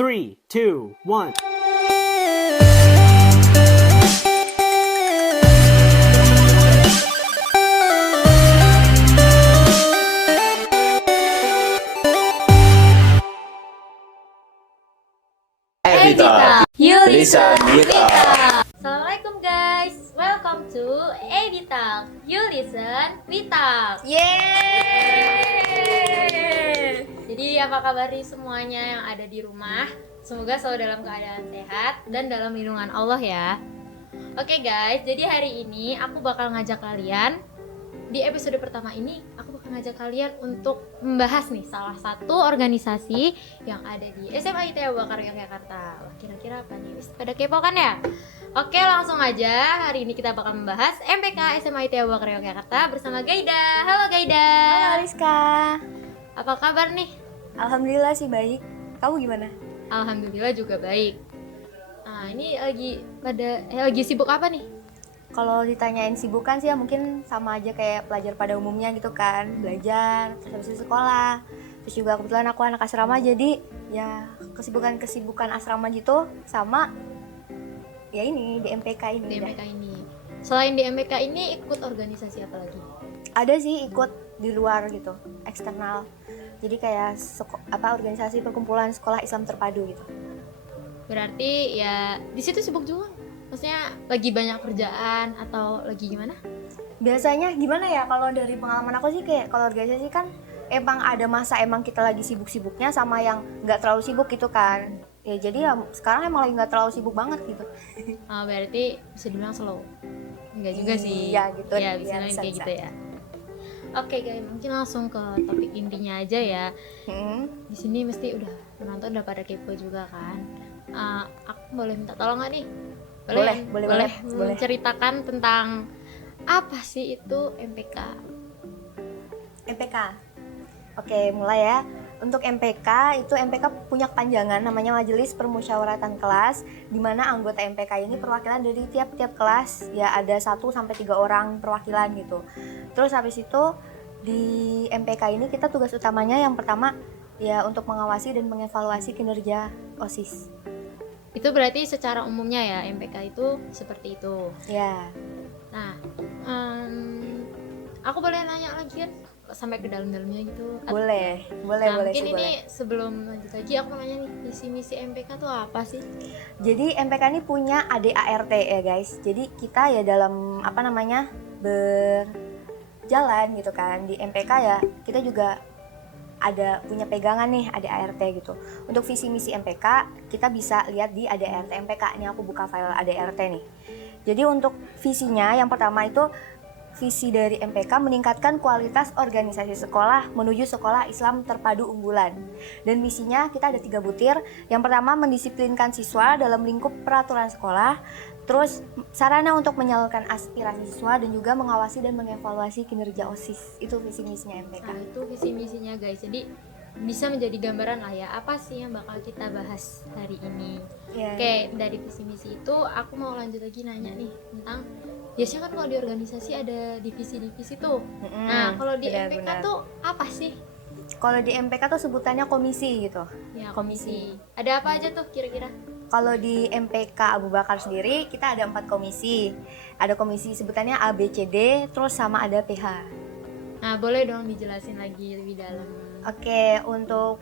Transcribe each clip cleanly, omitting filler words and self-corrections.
3, 2, 1. Evita, You listen with us. Assalamualaikum guys, welcome to Evita. You listen with us. Yeay! Jadi apa kabar nih semuanya yang ada di rumah? Semoga selalu dalam keadaan sehat dan dalam lindungan Allah ya. Oke guys, jadi hari ini aku bakal ngajak kalian di episode pertama ini aku bakal ngajak kalian untuk membahas nih salah satu organisasi yang ada di SMA ITB Abu Bakar Yogyakarta. Wah, kira-kira apa nih? Wis pada kepo kan ya? Oke, langsung aja. Hari ini kita bakal membahas MPK SMA ITB Abu Bakar Yogyakarta bersama Gaida. Halo Gaida. Halo Rizka. Apa kabar nih? Alhamdulillah sih baik. Kamu gimana? Alhamdulillah juga baik. Nah, ini lagi sibuk apa nih? Kalau ditanyain sibukan sih ya mungkin sama aja kayak pelajar pada umumnya gitu kan. Belajar, terus habis itu sekolah. Terus juga kebetulan aku anak asrama jadi ya kesibukan asrama gitu sama ya ini di MPK ini. Di MPK ini. Selain di MPK ini ikut organisasi apa lagi? Ada sih ikut di luar gitu, eksternal. Jadi kayak organisasi perkumpulan sekolah Islam terpadu gitu. Berarti ya di situ sibuk juga. Maksudnya lagi banyak kerjaan atau lagi gimana? Biasanya gimana ya, kalau dari pengalaman aku sih kayak kalau organisasi kan emang ada masa emang kita lagi sibuk-sibuknya sama yang nggak terlalu sibuk gitu kan. Ya jadi ya sekarang emang lagi nggak terlalu sibuk banget gitu. Oh, berarti bisa dibilang slow. Enggak juga sih. Iya gitu. Ya, bisa bilang kayak gitu ya. Oke guys, mungkin langsung ke topik intinya aja ya. Di sini mesti penonton udah pada kepo juga kan. Aku boleh minta tolong nggak nih? Boleh. Menceritakan tentang apa sih itu MPK? MPK. Oke, mulai ya. Untuk MPK punya kepanjangan namanya Majelis Permusyawaratan Kelas, di mana anggota MPK ini perwakilan dari tiap-tiap kelas, ya ada 1 sampai 3 orang perwakilan gitu. Terus habis itu di MPK ini kita tugas utamanya yang pertama ya untuk mengawasi dan mengevaluasi kinerja OSIS. Itu berarti secara umumnya ya MPK itu seperti itu. Ya. Nah, aku boleh nanya lagi kan sampai ke dalam-dalamnya gitu? Boleh Mungkin sih, ini boleh. sebelum lanjut lagi aku mau nanya nih, visi misi MPK tuh apa sih? Jadi MPK ini punya ADART ya guys. Jadi kita ya dalam berjalan gitu kan di MPK ya kita juga ada punya pegangan nih ADART gitu. Untuk visi misi MPK kita bisa lihat di ADART MPK. Ini aku buka file ADART nih. Jadi untuk visinya yang pertama itu visi dari MPK meningkatkan kualitas organisasi sekolah menuju sekolah Islam terpadu unggulan. Dan misinya kita ada 3 butir. Yang pertama mendisiplinkan siswa dalam lingkup peraturan sekolah. Terus sarana untuk menyalurkan aspirasi siswa dan juga mengawasi dan mengevaluasi kinerja OSIS. Itu visi misinya MPK. Nah, itu visi misinya guys. Jadi bisa menjadi gambaran lah ya apa sih yang bakal kita bahas hari ini. Yeah. Oke, dari visi misi itu aku mau lanjut lagi nanya nih tentang biasanya kan kalau di organisasi ada divisi-divisi tuh. Nah, kalau di MPK tuh apa sih? Kalau di MPK tuh sebutannya komisi gitu. Ya, komisi. Ada apa aja tuh kira-kira? Kalau di MPK Abu Bakar sendiri kita ada 4 komisi. Ada komisi sebutannya A, B, C, D, terus sama ada PH. Nah, boleh dong dijelasin lagi lebih dalam. Oke, untuk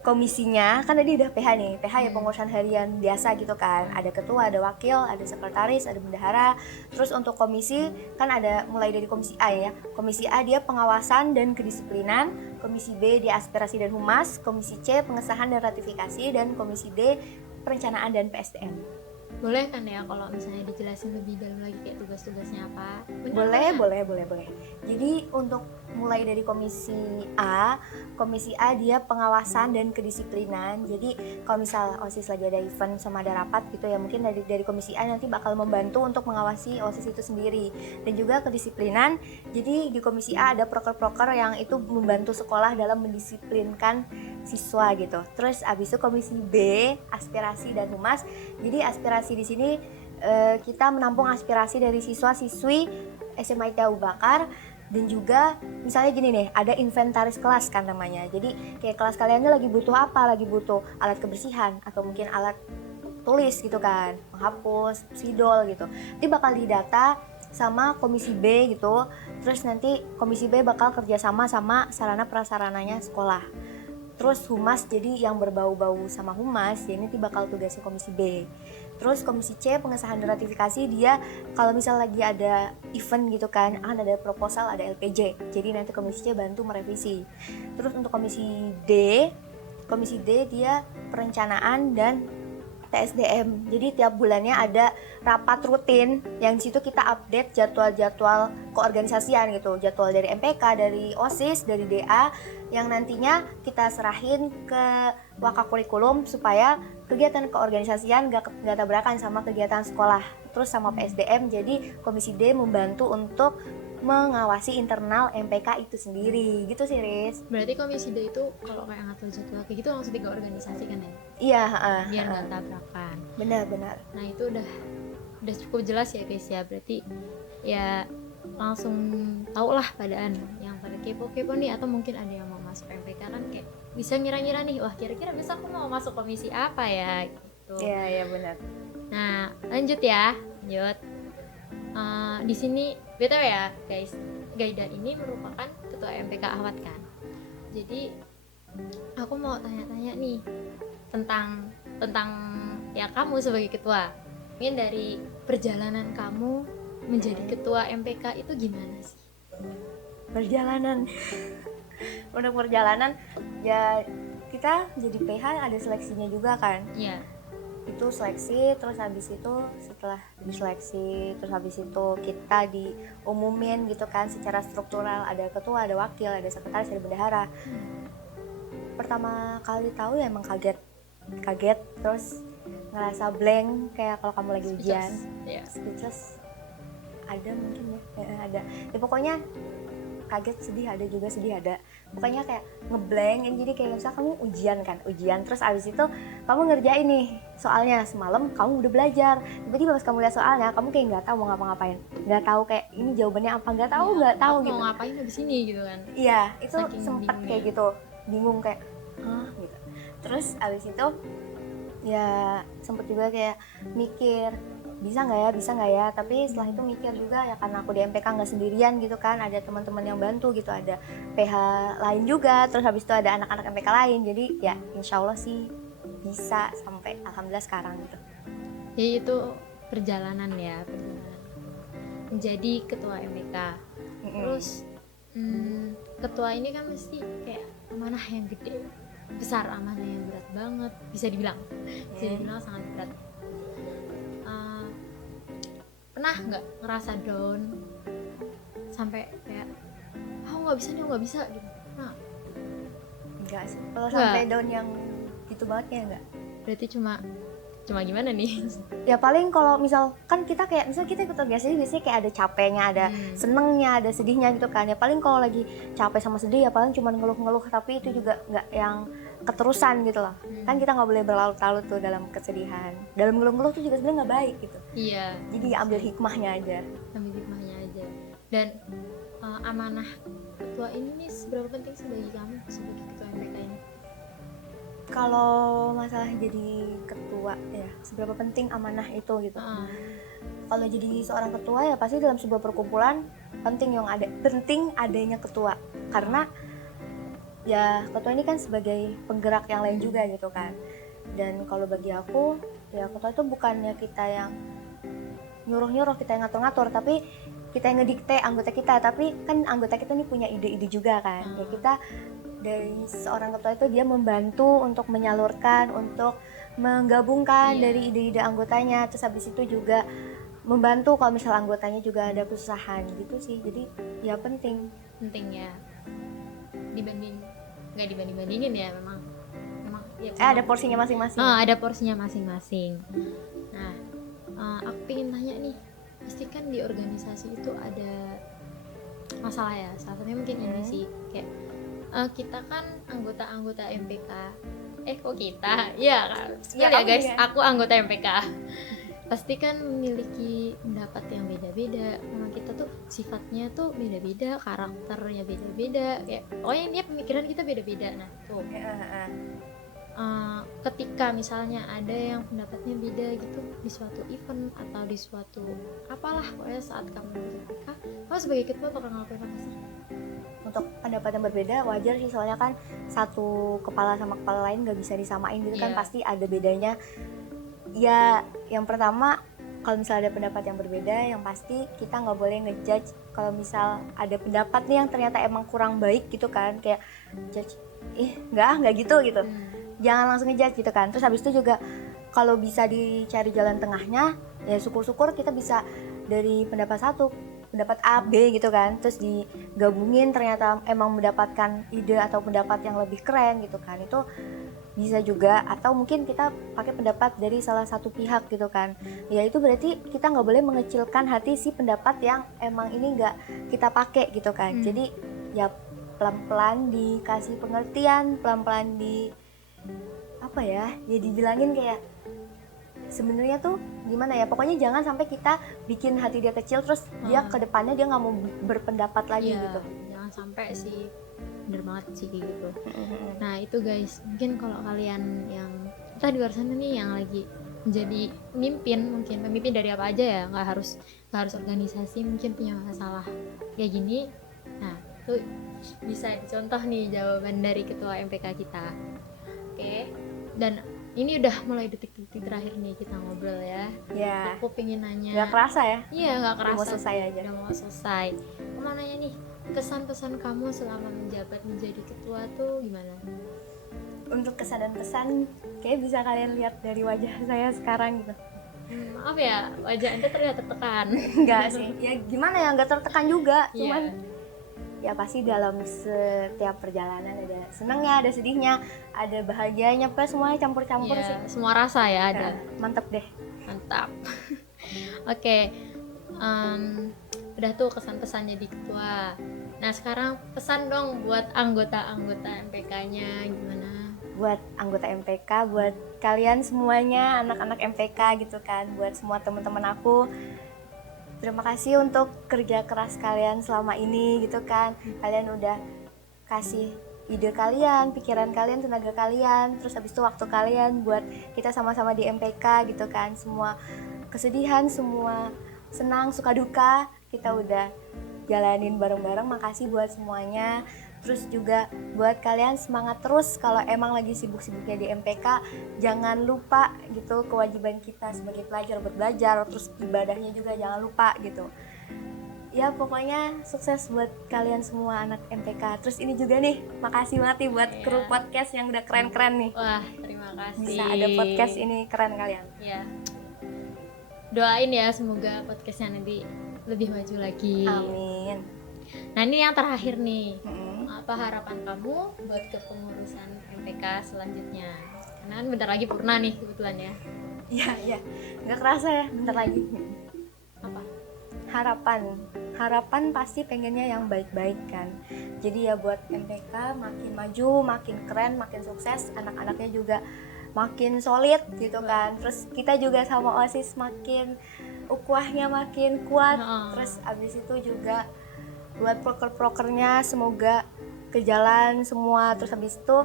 komisinya kan tadi udah PH nih. PH ya pengurusan harian biasa gitu kan. Ada ketua, ada wakil, ada sekretaris, ada bendahara. Terus untuk komisi kan ada mulai dari komisi A ya. Komisi A dia pengawasan dan kedisiplinan. Komisi B dia aspirasi dan humas. Komisi C pengesahan dan ratifikasi. Dan komisi D perencanaan dan PSDM. Boleh kan ya kalau misalnya dijelasin lebih dalam lagi kayak tugas-tugasnya apa? Boleh. Jadi untuk mulai dari komisi A dia pengawasan dan kedisiplinan. Jadi kalau misal OSIS lagi ada event sama ada rapat gitu ya, mungkin dari komisi A nanti bakal membantu untuk mengawasi OSIS itu sendiri. Dan juga kedisiplinan, jadi di komisi A ada proker-proker yang itu membantu sekolah dalam mendisiplinkan siswa gitu. Terus abis itu komisi B aspirasi dan humas. Jadi aspirasi di sini kita menampung aspirasi dari siswa-siswi SMA ITB Abu Bakar Dan juga misalnya gini nih, ada inventaris kelas kan namanya. Jadi kayak kelas kalian lagi butuh apa, lagi butuh alat kebersihan atau mungkin alat tulis gitu kan, menghapus, sidol gitu. Nanti bakal didata sama komisi B gitu. Terus nanti komisi B bakal kerjasama sama sarana prasarananya sekolah. Terus humas, jadi yang berbau-bau sama humas, jadi nanti bakal tugasnya komisi B. Terus komisi C pengesahan dan ratifikasi, dia kalau misal lagi ada event gitu kan, ada proposal, ada LPJ, jadi nanti komisi C bantu merevisi. Terus untuk komisi D dia perencanaan dan TSDM. Jadi tiap bulannya ada rapat rutin yang di situ kita update jadwal-jadwal keorganisasian gitu, jadwal dari MPK, dari OSIS, dari DA yang nantinya kita serahin ke Wakakurikulum supaya kegiatan keorganisasian gak tabrakan sama kegiatan sekolah. Terus sama PSDM, jadi komisi D membantu untuk mengawasi internal MPK itu sendiri gitu sih, Riz. Berarti komisi D itu kalau kayak ngatur jadwal kayak gitu langsung ke organisasi kan ya? Iya, Biar nggak tabrakan. benar. Nah itu udah cukup jelas ya guys ya. Berarti ya langsung tau lah keadaan yang pada kepo-kepo nih, atau mungkin ada yang mau masuk MPK kan kayak bisa ngira-ngira nih, wah kira-kira besok aku mau masuk komisi apa ya gitu. Iya benar. Nah lanjut ya, di sini btw ya guys, Gaida ini merupakan ketua MPK Ahwat kan. Jadi aku mau tanya-tanya nih tentang ya kamu sebagai ketua. Mungkin dari perjalanan kamu menjadi ketua MPK itu gimana sih? Perjalanan untuk perjalanan ya, kita jadi PH ada seleksinya juga kan. Iya. Itu seleksi, terus habis itu setelah diseleksi, terus habis itu kita diumumin gitu kan secara struktural, ada ketua, ada wakil, ada sekretaris, ada bendahara. Pertama kali tahu ya emang kaget, terus ngerasa blank kayak kalau kamu lagi ujian. Speechless. Ada mungkin ya, ada. Ya pokoknya kaget, sedih ada juga, sedih ada. Pokoknya kayak ngeblank, jadi kayak misalnya kamu ujian, terus abis itu kamu ngerjain nih soalnya semalam, kamu udah belajar, tiba-tiba pas kamu lihat soalnya, kamu kayak nggak tahu mau ngapa-ngapain, nggak tahu kayak ini jawabannya apa, nggak tahu Aku gitu. mau ngapain habis ini gitu kan? Iya, itu Saking sempet kayak bingungnya. gitu, bingung kayak, gitu. Terus abis itu ya sempet juga kayak mikir bisa nggak ya, tapi setelah itu mikir juga ya karena aku di MPK nggak sendirian gitu kan, ada teman-teman yang bantu gitu, ada PH lain juga, terus habis itu ada anak-anak MPK lain, jadi ya insya Allah sih bisa sampai alhamdulillah sekarang gitu. Jadi itu perjalanan menjadi ketua MPK. Terus ketua ini kan mesti kayak amanah yang gede, besar, amanah yang berat banget, bisa dibilang sangat berat. Pernah nggak ngerasa down sampai kayak aku nggak bisa gitu? Nah, Enggak sih, kalau sampai down yang gitu banget ya enggak. berarti cuma gimana nih? Ya paling kalau misal kan kita kayak misal kita ikut organisasi biasanya kayak ada capeknya, ada senengnya, ada sedihnya gitu kan. Ya paling kalau lagi capek sama sedih ya paling cuma ngeluh-ngeluh, tapi itu juga nggak yang keterusan gitu loh. Kan kita nggak boleh berlarut-larut tuh dalam kesedihan. Dalam ngeluh-ngeluh tuh juga sebenarnya nggak baik gitu. Iya. Jadi ambil hikmahnya aja. Dan amanah ketua ini nih seberapa penting sih bagi kamu sebagai ketua MPK ini? Kalau masalah jadi ketua ya, seberapa penting amanah itu gitu. Kalau jadi seorang ketua ya pasti dalam sebuah perkumpulan penting adanya ketua, karena ya ketua ini kan sebagai penggerak yang lain juga gitu kan. Dan kalau bagi aku ya ketua itu bukannya kita yang nyuruh-nyuruh, kita yang ngatur-ngatur, tapi kita yang ngedikte anggota kita, tapi kan anggota kita nih punya ide-ide juga kan. Ya kita dari seorang ketua itu dia membantu untuk menyalurkan, untuk menggabungkan dari ide-ide anggotanya, terus habis itu juga membantu kalau misal anggotanya juga ada kesusahan gitu sih. Jadi ya penting ya, nggak dibandingin ya, memang ya, ada porsinya masing-masing. Ada porsinya masing-masing. Nah, aku pengen tanya nih, pasti kan di organisasi itu ada masalah ya, salah satunya mungkin ini sih, kayak kita kan anggota MPK, kok kita? Ya kan, ya guys, aku anggota MPK. pasti kan memiliki pendapat yang beda-beda. Memang kita tuh sifatnya tuh beda-beda, karakternya beda-beda, kayak pokoknya dia pemikiran kita beda-beda. Nah tuh ketika misalnya ada yang pendapatnya beda gitu di suatu event atau di suatu apalah, pokoknya saat kamu ketika kamu sebagai ketua bakal ngelakuin apa sih? Untuk pendapat yang berbeda wajar sih, soalnya kan satu kepala sama kepala lain nggak bisa disamain gitu kan, Iya. pasti ada bedanya. Ya, yang pertama kalau misalnya ada pendapat yang berbeda, yang pasti kita nggak boleh ngejudge. Kalau misal ada pendapat nih yang ternyata emang kurang baik gitu kan, kayak judge, nggak gitu. Jangan langsung ngejudge gitu kan. Terus habis itu juga kalau bisa dicari jalan tengahnya, ya syukur-syukur kita bisa dari pendapat satu, pendapat A, B gitu kan, terus digabungin ternyata emang mendapatkan ide atau pendapat yang lebih keren gitu kan, itu bisa juga. Atau mungkin kita pakai pendapat dari salah satu pihak gitu kan, ya itu berarti kita nggak boleh mengecilkan hati si pendapat yang emang ini nggak kita pakai gitu kan. Jadi ya pelan-pelan dikasih pengertian, pelan-pelan dibilangin kayak sebenarnya tuh gimana ya, pokoknya jangan sampai kita bikin hati dia kecil terus dia kedepannya dia nggak mau berpendapat lagi gitu. Jangan sampai sih, bener banget sih kayak gitu. Nah itu guys, mungkin kalau kalian yang kita di luar sana nih yang lagi menjadi pemimpin dari apa aja ya, nggak harus organisasi, mungkin punya masalah kayak gini, nah itu bisa dicontoh nih jawaban dari ketua MPK kita. Oke. Dan ini udah mulai detik-detik terakhir nih kita ngobrol ya. Ya. Aku pengen nanya. Nggak kerasa ya? Iya, nggak kerasa. Mau selesai aja. Udah mau selesai. Aku mau nanya nih, kesan-pesan kamu selama menjabat menjadi ketua tuh gimana? Untuk kesan dan pesan, kayak bisa kalian lihat dari wajah saya sekarang gitu. Maaf ya, wajah Anda terlihat tertekan. Enggak sih, ya gimana ya, nggak tertekan juga. Cuman Yeah. ya pasti dalam setiap perjalanan ada senangnya, ada sedihnya, ada bahagianya, pokoknya semuanya campur-campur sih. Semua rasa ya ada. Mantep deh. Mantap. Oke. Udah tuh kesan-pesan jadi ketua. Nah sekarang pesan dong buat anggota-anggota MPK-nya gimana? Buat anggota MPK, buat kalian semuanya, anak-anak MPK gitu kan, buat semua teman-teman aku, terima kasih untuk kerja keras kalian selama ini gitu kan. Kalian udah kasih ide kalian, pikiran kalian, tenaga kalian, terus habis itu waktu kalian buat kita sama-sama di MPK gitu kan. Semua kesedihan, semua senang, suka duka kita udah jalanin bareng-bareng. Makasih buat semuanya. Terus juga buat kalian semangat terus, kalau emang lagi sibuk-sibuknya di MPK jangan lupa gitu kewajiban kita sebagai pelajar buat belajar, terus ibadahnya juga jangan lupa gitu. Ya pokoknya sukses buat kalian semua anak MPK. Terus ini juga nih, makasih banget nih buat kru podcast yang udah keren-keren nih. Wah, terima kasih. Bisa ada podcast ini keren kalian. Ya. Doain ya semoga podcastnya nanti lebih maju lagi. Amin. Nah ini yang terakhir nih. Apa harapan kamu buat kepengurusan MPK selanjutnya? Karena kan bentar lagi purna nih kebetulan ya. Iya. Nggak kerasa ya, bentar lagi. Apa? Harapan pasti pengennya yang baik-baik kan. Jadi ya buat MPK makin maju, makin keren, makin sukses, anak-anaknya juga makin solid gitu kan. Terus kita juga sama OSIS makin ukhuwahnya makin kuat. Terus abis itu juga buat proker-prokernya semoga ke jalan semua. Terus habis itu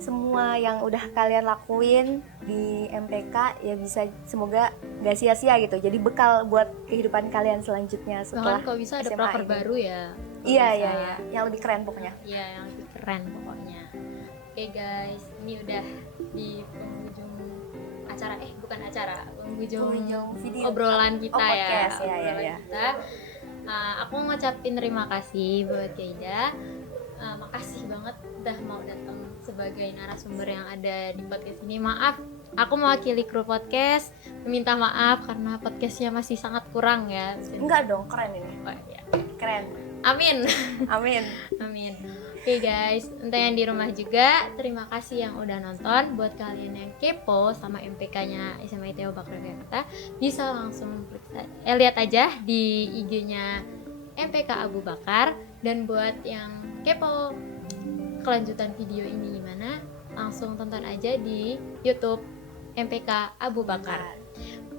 semua yang udah kalian lakuin di MPK ya bisa, semoga gak sia-sia gitu, jadi bekal buat kehidupan kalian selanjutnya setelah bahkan kalau bisa ada SMA proker ini. baru ya. Iya, yang lebih keren pokoknya. Iya, yang lebih keren pokoknya. Oke guys, ini udah di penghujung acara, penghujung video obrolan kita podcast, ya. ya. Kita. Aku ngucapin terima kasih buat Keida. Makasih banget udah mau datang sebagai narasumber yang ada di podcast ini. Maaf, aku mewakili kru podcast meminta maaf karena podcastnya masih sangat kurang ya. Enggak dong, keren ini. Oh, ya. Keren. Amin. Amin. Oke guys, untuk yang di rumah juga terima kasih yang udah nonton. Buat kalian yang kepo sama MPK-nya SMA ITB Bakra Jakarta, bisa langsung lihat aja di IG-nya MPK Abu Bakar. Dan buat yang kepo kelanjutan video ini gimana, langsung tonton aja di YouTube MPK Abu Bakar.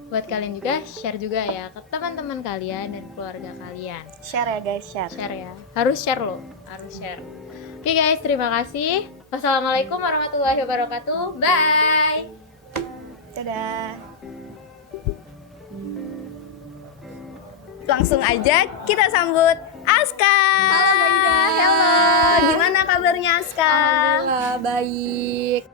buat kalian juga share juga ya ke teman-teman kalian dan keluarga kalian. Share ya guys, share. Share ya, harus share loh, harus share. Oke guys, terima kasih. Wassalamualaikum warahmatullahi wabarakatuh. Bye. Dadah. Langsung aja kita sambut Aska. Halo Gaida. Halo, gimana kabarnya Aska? Alhamdulillah baik.